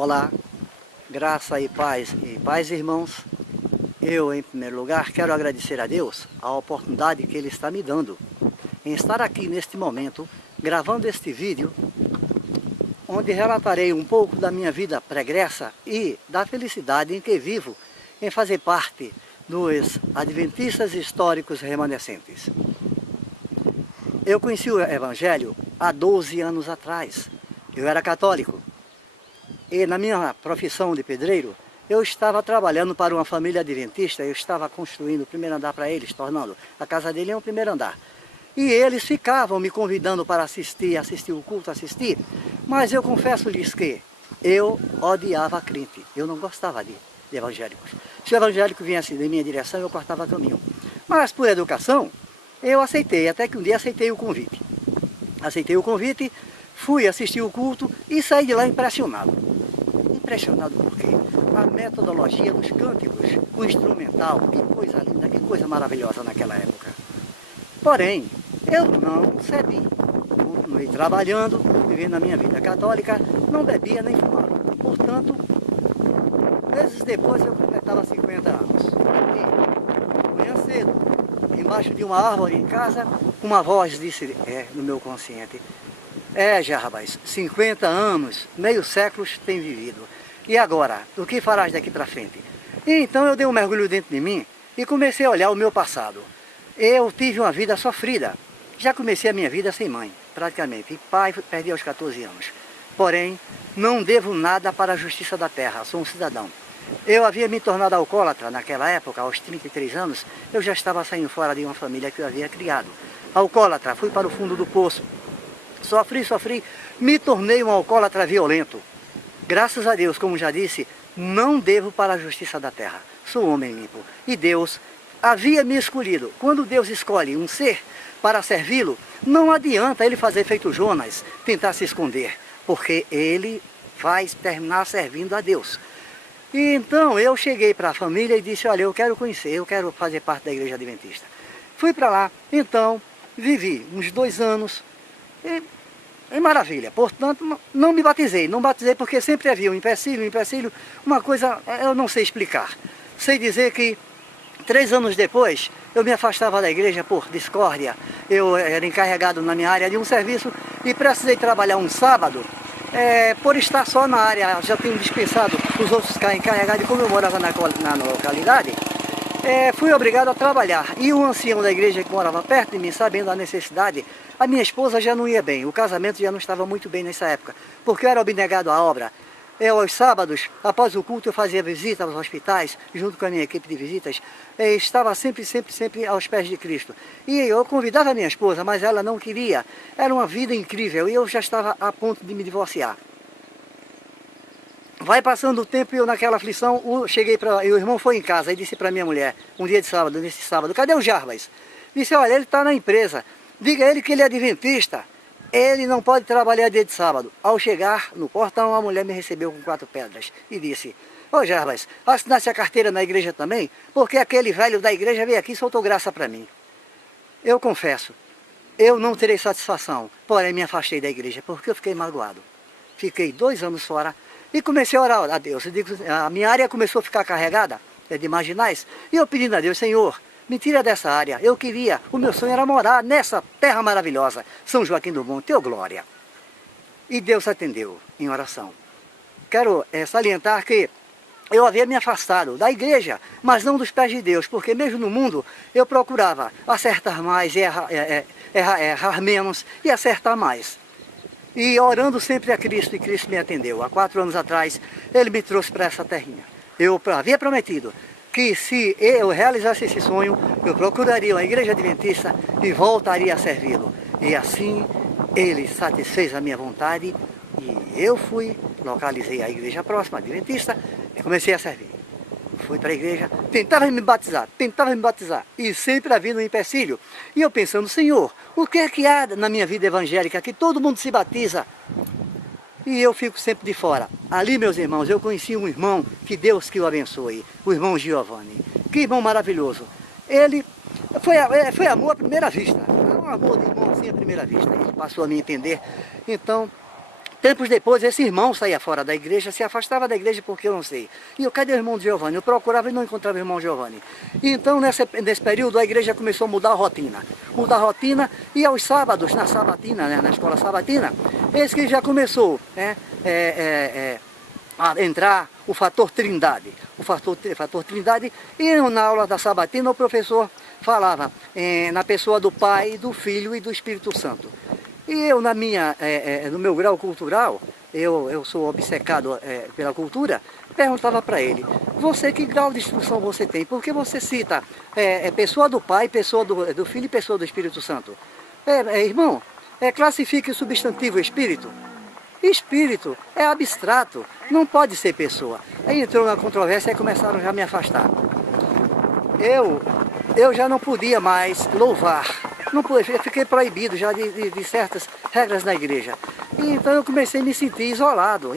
Olá, graça e paz, irmãos. Eu, em primeiro lugar, quero agradecer a Deus a oportunidade que Ele está me dando em estar aqui neste momento, gravando este vídeo, onde relatarei um pouco da minha vida pregressa e da felicidade em que vivo em fazer parte dos Adventistas Históricos Remanescentes. Eu conheci o Evangelho há 12 anos atrás. Eu era católico. E na minha profissão de pedreiro, eu estava trabalhando para uma família adventista, eu estava construindo o primeiro andar para eles, tornando a casa dele um primeiro andar. E eles ficavam me convidando para assistir o culto, mas eu confesso-lhes que eu odiava crente, eu não gostava de evangélicos. Se o evangélico viesse em minha direção, eu cortava caminho. Mas por educação, eu aceitei, até que um dia aceitei o convite. Aceitei o convite, fui assistir o culto e saí de lá impressionado. Impressionado por quê? A metodologia dos cânticos, o instrumental, que coisa linda, que coisa maravilhosa naquela época. Porém, eu não cedi. Continuei trabalhando, vivendo a minha vida católica, não bebia nem fumava. Portanto, meses depois eu completava 50 anos. E, manhã cedo, embaixo de uma árvore em casa, uma voz disse no meu consciente: Jarbas, 50 anos, meio século tem vivido. E agora, o que farás daqui para frente? E então eu dei um mergulho dentro de mim e comecei a olhar o meu passado. Eu tive uma vida sofrida. Já comecei a minha vida sem mãe, praticamente. E pai perdi aos 14 anos. Porém, não devo nada para a justiça da terra, sou um cidadão. Eu havia me tornado alcoólatra naquela época, aos 33 anos, eu já estava saindo fora de uma família que eu havia criado. Alcoólatra, fui para o fundo do poço. Sofri, me tornei um alcoólatra violento. Graças a Deus, como já disse, não devo para a justiça da terra. Sou homem limpo. E Deus havia me escolhido. Quando Deus escolhe um ser para servi-lo, não adianta ele fazer feito Jonas, tentar se esconder, porque ele vai terminar servindo a Deus. E então eu cheguei para a família e disse: olha, eu quero conhecer, eu quero fazer parte da igreja adventista. Fui para lá, então vivi uns 2 anos. É maravilha, portanto não me batizei, porque sempre havia um empecilho, uma coisa eu não sei explicar. Sei dizer que 3 anos depois eu me afastava da igreja por discórdia. Eu era encarregado na minha área de um serviço e precisei trabalhar um sábado, por estar só na área, já tinham dispensado os outros encarregados, e como eu morava na localidade, fui obrigado a trabalhar. E o ancião da igreja que morava perto de mim, sabendo da necessidade, a minha esposa já não ia bem, o casamento já não estava muito bem nessa época, porque eu era abnegado à obra. Aos sábados, após o culto, eu fazia visita aos hospitais, junto com a minha equipe de visitas, estava sempre aos pés de Cristo. E eu convidava a minha esposa, mas ela não queria. Era uma vida incrível e eu já estava a ponto de me divorciar. Vai passando o tempo e eu naquela aflição, e o irmão foi em casa e disse para minha mulher, um dia de sábado, nesse sábado: cadê o Jarbas? Disse: olha, ele está na empresa, diga a ele que ele é adventista, ele não pode trabalhar dia de sábado. Ao chegar no portão, a mulher me recebeu com 4 pedras e disse: ô Jarbas, assinasse a carteira na igreja também, porque aquele velho da igreja veio aqui e soltou graça para mim. Eu confesso, eu não terei satisfação, porém me afastei da igreja, porque eu fiquei magoado. Fiquei 2 anos fora. E comecei a orar a Deus. A minha área começou a ficar carregada de marginais. E eu pedindo a Deus: Senhor, me tira dessa área. O meu sonho era morar nessa terra maravilhosa, São Joaquim do Monte, teu glória. E Deus atendeu em oração. Quero salientar que eu havia me afastado da igreja, mas não dos pés de Deus, porque mesmo no mundo eu procurava acertar mais, errar menos e acertar mais. E orando sempre a Cristo, e Cristo me atendeu. Há 4 anos atrás, Ele me trouxe para essa terrinha. Eu havia prometido que se eu realizasse esse sonho, eu procuraria a igreja adventista e voltaria a servi-lo. E assim, Ele satisfez a minha vontade e eu localizei a igreja próxima, adventista, e comecei a servir. Fui para a igreja, tentava me batizar, e sempre havia um empecilho. E eu pensando: Senhor, o que é que há na minha vida evangélica que todo mundo se batiza e eu fico sempre de fora? Ali, meus irmãos, eu conheci um irmão, que Deus que o abençoe, o irmão Giovanni. Que irmão maravilhoso. Ele foi amor à primeira vista, um amor de irmão assim à primeira vista. Ele passou a me entender. Então, Tempos depois, esse irmão saía fora da igreja, se afastava da igreja porque eu não sei. E eu, cadê o irmão Giovanni? Eu procurava e não encontrava o irmão Giovanni. E então, nesse período, a igreja começou a mudar a rotina. Mudar a rotina, e aos sábados, na sabatina, né, na escola sabatina, esse que já começou a entrar o fator trindade. O fator trindade, e na aula da sabatina o professor falava na pessoa do Pai, do Filho e do Espírito Santo. E eu, no meu grau cultural, eu sou obcecado pela cultura, perguntava para ele, você, que grau de instrução você tem? Porque você cita pessoa do Pai, pessoa do Filho e pessoa do Espírito Santo. Irmão, classifique o substantivo espírito. Espírito é abstrato, não pode ser pessoa. Aí entrou na controvérsia e começaram já a me afastar. Eu já não podia mais louvar. Não podia, fiquei proibido já de certas regras na igreja. E então eu comecei a me sentir isolado.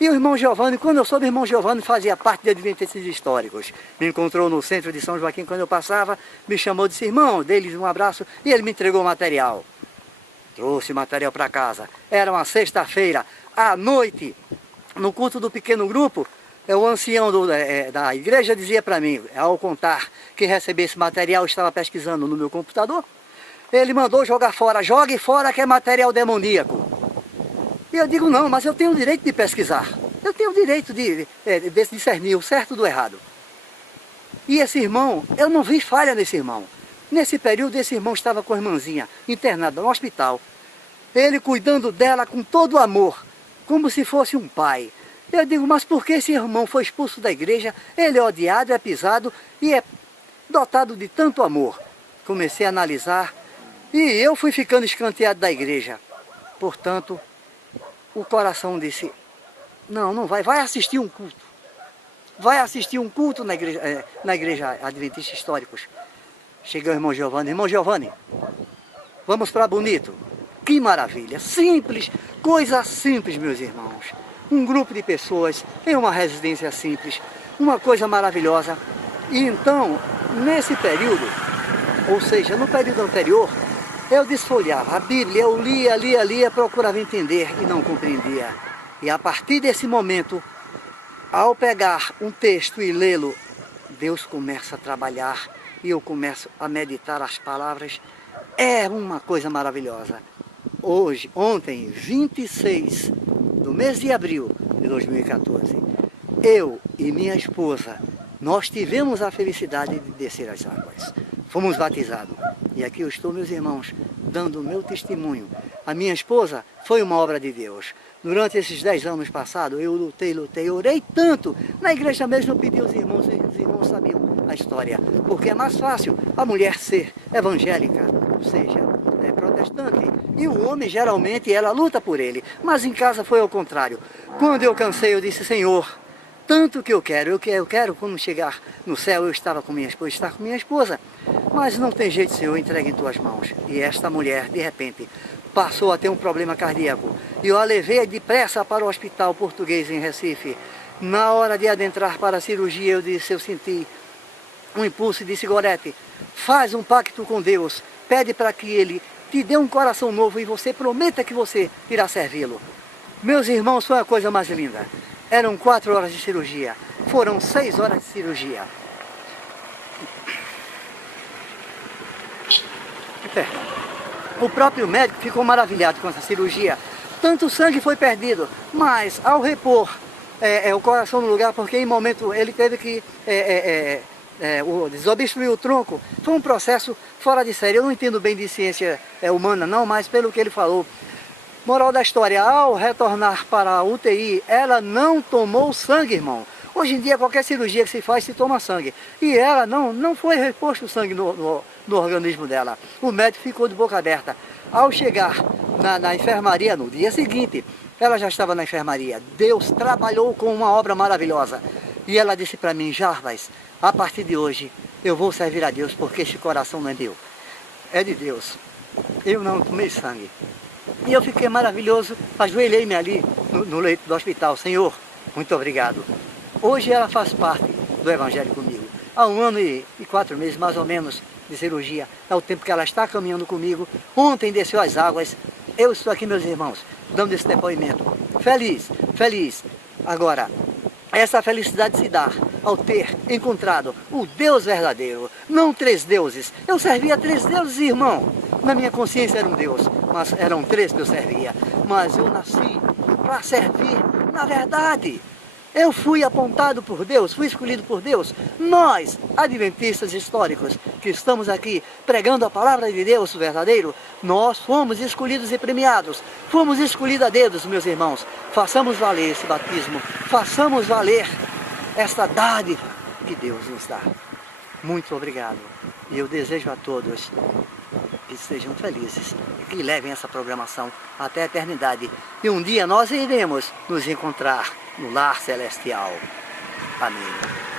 E o irmão Giovanni, quando eu soube, o irmão Giovanni fazia parte de Adventistas Históricos. Me encontrou no centro de São Joaquim quando eu passava, me chamou e disse, irmão, dei-lhe um abraço e ele me entregou o material. Trouxe o material para casa. Era uma sexta-feira, à noite, no culto do pequeno grupo, o ancião da igreja dizia para mim, ao contar que recebi esse material, estava pesquisando no meu computador, ele mandou jogar fora, jogue fora que é material demoníaco. E eu digo, não, mas eu tenho o direito de pesquisar. Eu tenho o direito de discernir o certo do errado. E esse irmão, eu não vi falha nesse irmão. Nesse período, esse irmão estava com a irmãzinha, internada no hospital. Ele cuidando dela com todo o amor, como se fosse um pai. Eu digo, mas por que esse irmão foi expulso da igreja? Ele é odiado, é pisado e é dotado de tanto amor. Comecei a analisar e eu fui ficando escanteado da igreja. Portanto, o coração disse, não vai assistir um culto. Vai assistir um culto na igreja Adventista Históricos. Chegou o irmão Giovanni, vamos para Bonito. Que maravilha, simples, coisa simples, meus irmãos. Um grupo de pessoas em uma residência simples, uma coisa maravilhosa. E então, nesse período, ou seja, no período anterior, eu desfolhava a Bíblia, eu lia, procurava entender e não compreendia. E a partir desse momento, ao pegar um texto e lê-lo, Deus começa a trabalhar e eu começo a meditar as palavras. É uma coisa maravilhosa. Ontem, 26 do mês de abril de 2014, eu e minha esposa, nós tivemos a felicidade de descer as águas. Fomos batizados. E aqui eu estou, meus irmãos, dando o meu testemunho. A minha esposa foi uma obra de Deus. Durante esses 10 anos passados, eu lutei, orei tanto. Na igreja mesmo eu pedi aos irmãos, e os irmãos sabiam a história. Porque é mais fácil a mulher ser evangélica, ou seja, protestante. E o homem, geralmente, ela luta por ele. Mas em casa foi ao contrário. Quando eu cansei, eu disse, Senhor, tanto que eu quero quando chegar no céu, eu estar com minha esposa. Mas não tem jeito, Senhor, entregue em tuas mãos. E esta mulher, de repente, passou a ter um problema cardíaco. E eu a levei depressa para o hospital português em Recife. Na hora de adentrar para a cirurgia, eu senti um impulso e disse, Gorete, faz um pacto com Deus, pede para que Ele te dê um coração novo e você prometa que você irá servi-lo. Meus irmãos, foi a coisa mais linda. Eram 4 horas de cirurgia, foram 6 horas de cirurgia. O próprio médico ficou maravilhado com essa cirurgia. Tanto sangue foi perdido, mas ao repor o coração no lugar, porque em momento ele teve que desobstruir o tronco, foi um processo fora de série. Eu não entendo bem de ciência humana não, mas pelo que ele falou. Moral da história, ao retornar para a UTI, ela não tomou sangue, irmão. Hoje em dia, qualquer cirurgia que se faz, se toma sangue. E ela não foi reposto o sangue no organismo dela. O médico ficou de boca aberta. Ao chegar na enfermaria, no dia seguinte, ela já estava na enfermaria. Deus trabalhou com uma obra maravilhosa. E ela disse para mim, Jarbas, a partir de hoje, eu vou servir a Deus, porque este coração não é meu. É de Deus. Eu não tomei sangue. E eu fiquei maravilhoso, ajoelhei-me ali no leito do hospital. Senhor, muito obrigado. Hoje ela faz parte do Evangelho comigo. Há 1 ano e 4 meses, mais ou menos, de cirurgia. É o tempo que ela está caminhando comigo. Ontem desceu as águas eu estou aqui, meus irmãos, dando esse depoimento. Feliz, feliz. Agora, essa felicidade se dá ao ter encontrado o Deus verdadeiro, não 3 deuses. Eu servia 3 deuses, irmão. Na minha consciência era um Deus, mas eram 3 que eu servia. Mas eu nasci para servir na verdade. Eu fui apontado por Deus, fui escolhido por Deus. Nós, adventistas históricos, que estamos aqui pregando a palavra de Deus verdadeiro, nós fomos escolhidos e premiados. Fomos escolhidos a dedos, meus irmãos. Façamos valer esse batismo, façamos valer esta dádiva que Deus nos dá. Muito obrigado. E eu desejo a todos que sejam felizes e que levem essa programação até a eternidade. E um dia nós iremos nos encontrar no lar celestial. Amém.